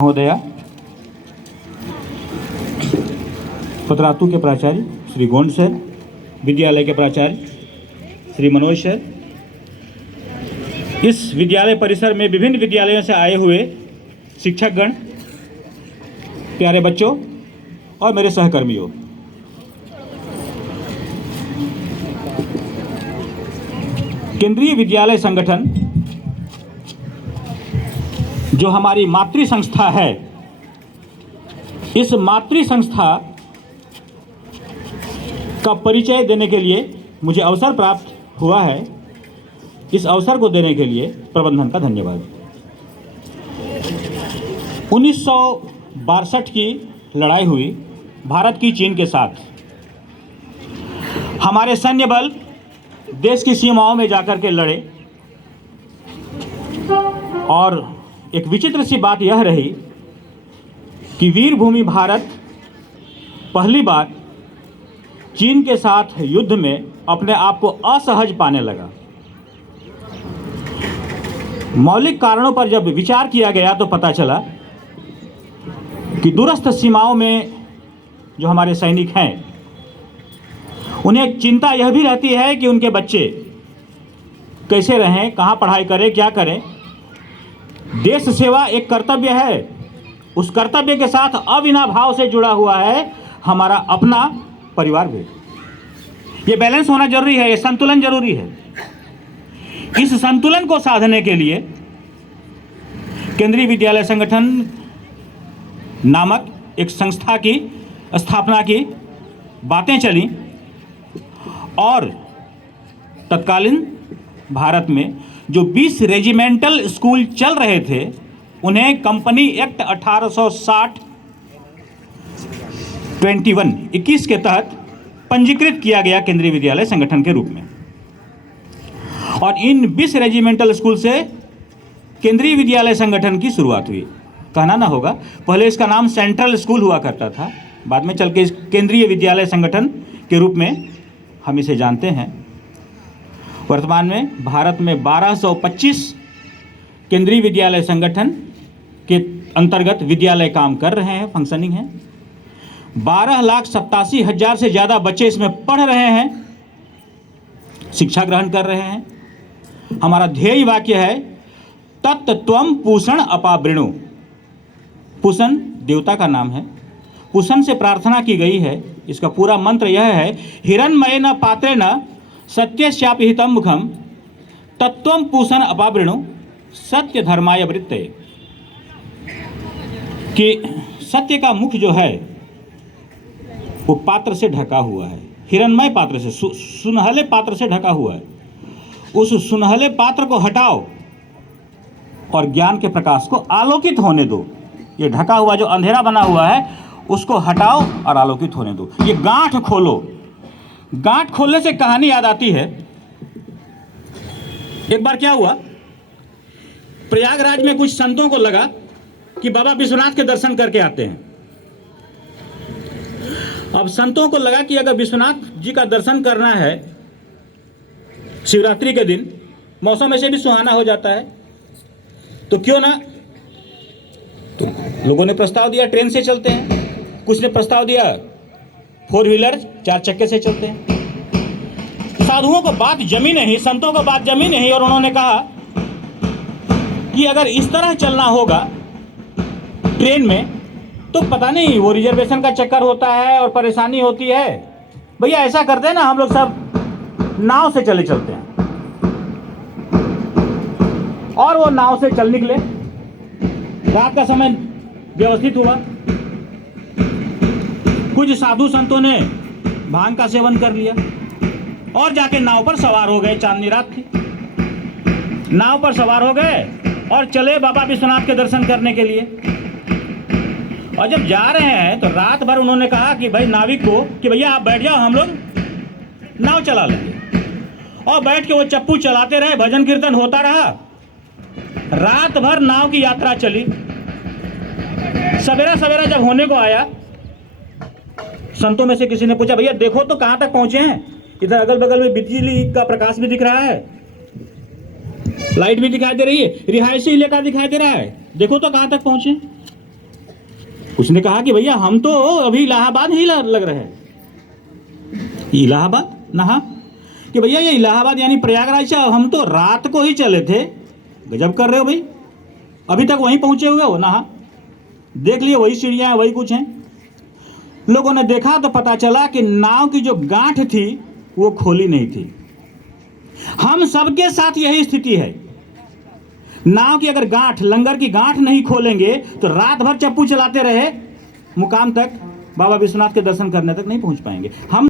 महोदया, पतरातू के प्राचार्य श्री गोंड सर, विद्यालय के प्राचार्य श्री मनोज सर, इस विद्यालय परिसर में विभिन्न विद्यालयों से आए हुए शिक्षकगण, प्यारे बच्चों और मेरे सहकर्मियों, केंद्रीय विद्यालय संगठन जो हमारी मातृ संस्था है, इस मातृ संस्था का परिचय देने के लिए मुझे अवसर प्राप्त हुआ है। इस अवसर को देने के लिए प्रबंधन का धन्यवाद। 1962 की लड़ाई हुई भारत की चीन के साथ। हमारे सैन्य बल देश की सीमाओं में जाकर के लड़े और एक विचित्र सी बात यह रही कि वीर भूमि भारत पहली बार चीन के साथ युद्ध में अपने आप को असहज पाने लगा। मौलिक कारणों पर जब विचार किया गया तो पता चला कि दूरस्थ सीमाओं में जो हमारे सैनिक हैं, उन्हें एक चिंता यह भी रहती है कि उनके बच्चे कैसे रहें, कहाँ पढ़ाई करें, क्या करें। देश सेवा एक कर्तव्य है, उस कर्तव्य के साथ अविनाभाव से जुड़ा हुआ है हमारा अपना परिवार भी। ये बैलेंस होना जरूरी है, ये संतुलन जरूरी है। इस संतुलन को साधने के लिए केंद्रीय विद्यालय संगठन नामक एक संस्था की स्थापना की बातें चली और तत्कालीन भारत में जो 20 रेजिमेंटल स्कूल चल रहे थे, उन्हें कंपनी एक्ट 1860-21 के तहत पंजीकृत किया गया केंद्रीय विद्यालय संगठन के रूप में। और इन 20 रेजिमेंटल स्कूल से केंद्रीय विद्यालय संगठन की शुरुआत हुई। कहना ना होगा, पहले इसका नाम सेंट्रल स्कूल हुआ करता था, बाद में चल के इस केंद्रीय विद्यालय संगठन के रूप में हम इसे जानते हैं। वर्तमान में भारत में 1225 केंद्रीय विद्यालय संगठन के अंतर्गत विद्यालय काम कर रहे हैं, फंक्शनिंग हैं। 12,87,000 से ज़्यादा बच्चे इसमें पढ़ रहे हैं, शिक्षा ग्रहण कर रहे हैं। हमारा ध्येय वाक्य है तत्त्वम पूषण अपावृणु। पूषण देवता का नाम है, पूषण से प्रार्थना की गई है। इसका पूरा मंत्र यह है, हिरण्मयेन पात्रेण सत्यस्यापि हितं मुखम तत्त्वं पूषण अपावृणु सत्य धर्माय वृत्ते। कि सत्य का मुख जो है वो पात्र से ढका हुआ है, हिरण्मय पात्र से, सुनहले पात्र से ढका हुआ है। उस सुनहले पात्र को हटाओ और ज्ञान के प्रकाश को आलोकित होने दो। ये ढका हुआ जो अंधेरा बना हुआ है उसको हटाओ और आलोकित होने दो। ये गांठ खोलो। गांठ खोलने से कहानी याद आती है। एक बार क्या हुआ, प्रयागराज में कुछ संतों को लगा कि बाबा विश्वनाथ के दर्शन करके आते हैं। अब संतों को लगा कि अगर विश्वनाथ जी का दर्शन करना है शिवरात्रि के दिन, मौसम ऐसे भी सुहाना हो जाता है, तो क्यों ना। तो लोगों ने प्रस्ताव दिया ट्रेन से चलते हैं, कुछ ने प्रस्ताव दिया 4 व्हीलर 4 चक्के से चलते हैं। साधुओं को बात जमी नहीं, संतों को बात जमी नहीं, और उन्होंने कहा कि अगर इस तरह चलना होगा ट्रेन में तो पता नहीं, वो रिजर्वेशन का चक्कर होता है और परेशानी होती है। भैया ऐसा करते हैं ना, हम लोग सब नाव से चले चलते हैं। और वो नाव से चल निकले। रात का समय व्यवस्थित हुआ। कुछ साधु संतों ने भांग का सेवन कर लिया और जाके नाव पर सवार हो गए। चांदनी रात थी, नाव पर सवार हो गए और चले बाबा विश्वनाथ के दर्शन करने के लिए। और जब जा रहे हैं तो रात भर उन्होंने कहा कि भाई नाविक को कि भैया आप बैठ जाओ, हम लोग नाव चला लेंगे। और बैठ के वो चप्पू चलाते रहे, भजन कीर्तन होता रहा। रात भर नाव की यात्रा चली। सवेरा सवेरा जब होने को आया, संतों में से किसी ने पूछा, भैया देखो तो कहाँ तक पहुंचे हैं? इधर अगल बगल में बिजली का प्रकाश भी दिख रहा है, लाइट भी दिखाई दे रही है, रिहायशी इलाका दिखाई दे रहा है, देखो तो कहाँ तक पहुंचे। उसने कहा कि भैया हम तो अभी इलाहाबाद ही लग रहे हैं। इलाहाबाद नहा कि भैया ये इलाहाबाद यानी प्रयागराज से हम तो रात को ही चले थे। गजब कर रहे हो भाई, अभी तक वहीं पहुंचे हुए हो नहा। देख लिए वही सीढ़ियाँ वही कुछ हैं। लोगों ने देखा तो पता चला कि नाव की जो गांठ थी वो खोली नहीं थी। हम सबके साथ यही स्थिति है। नाव की अगर गांठ, लंगर की गांठ नहीं खोलेंगे तो रात भर चप्पू चलाते रहे, मुकाम तक, बाबा विश्वनाथ के दर्शन करने तक नहीं पहुंच पाएंगे हम।